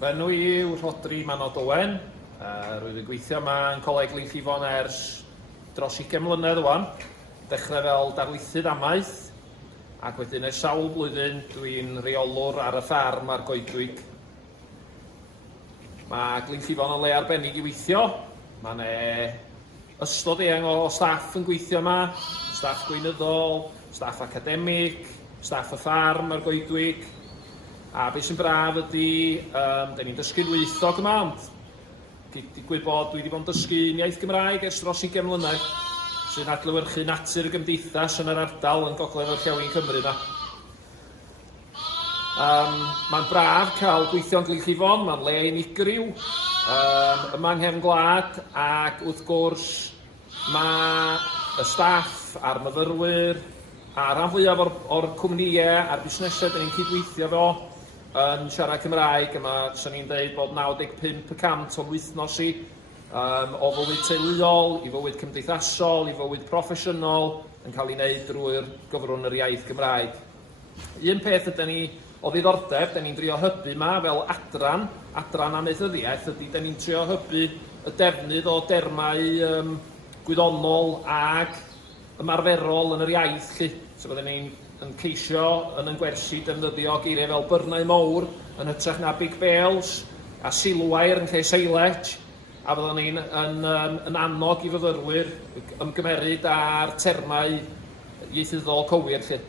Enw I yw Rhodri Manod Owen. Rwy'n gweithio yma yn Coleg Glynllifon ers dros 20 mlynedd wan. Dechrau fel darlithydd amaeth, ac wedyn ers sawl blwyddyn dwi'n rheolwr ar y ffarm ar Choedwig. Mae Glynllifon yn le arbennig I weithio. Mae'n ystod eang o staff yn gweithio yma, staff gweinyddol, staff academig, staff y ffarm ar Choedwig. A beth sy'n braf ydy, da ni'n dysgu lwythog yma, ond gwybod dwi wedi bod yn dysgu iaith Gymraeg ers dros 20 mlynedd, sy'n adlewyrchu natur y gymdeithas yn yr ardal yn gogledd orllewin Cymru yma. Mae'n braf cael gweithio yn Glynllifon, mae'n le unigryw, yma yng nghefn gwlad, ac wrth gwrs mae y staff a'r myfyrwyr a'r rhan fwyaf o'r cwmnïau a'r busnesau da ni'n cydweithio fo yn siarad Cymraeg. Yma, sy'n ni'n dweud bod 95% o'n wythnos I o fywyd teuluol, I fywyd cymdeithasol, I fywyd proffesiynol yn cael ei wneud drwy'r gyfrwng yr iaith Gymraeg. Un peth ydyn ni o ddiddordeb, da ni'n trio hybu yma fel adran amaethyddiaeth, ydy da ni'n trio hybu y defnydd o dermau gwyddonol ag ymarferol yn yr iaith, lle. So byddwn ni'n ceisio yn gwersi defnyddio geiriau fel byrnau mawr yn hytrach na big bales a silwair yn lle silage, a byddwn ni'n yn annog I fyfyrwyr ymgymeryd ar termau ieithyddol cywir, lle.